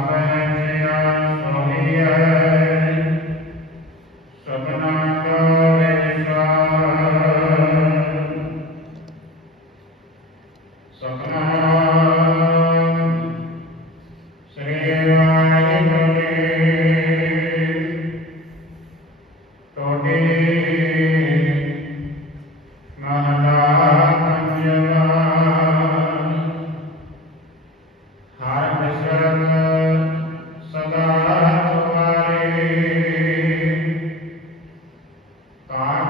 Amen. God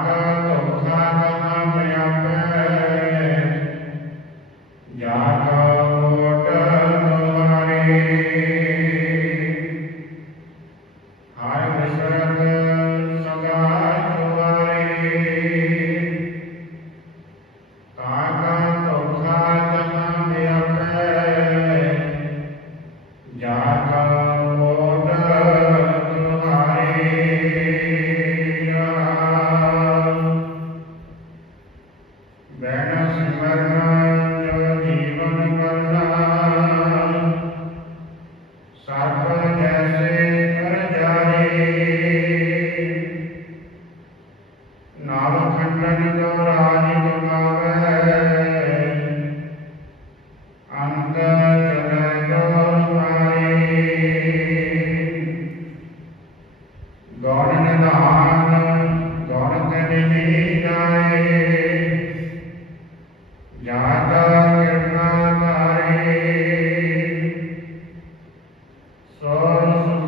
Sós o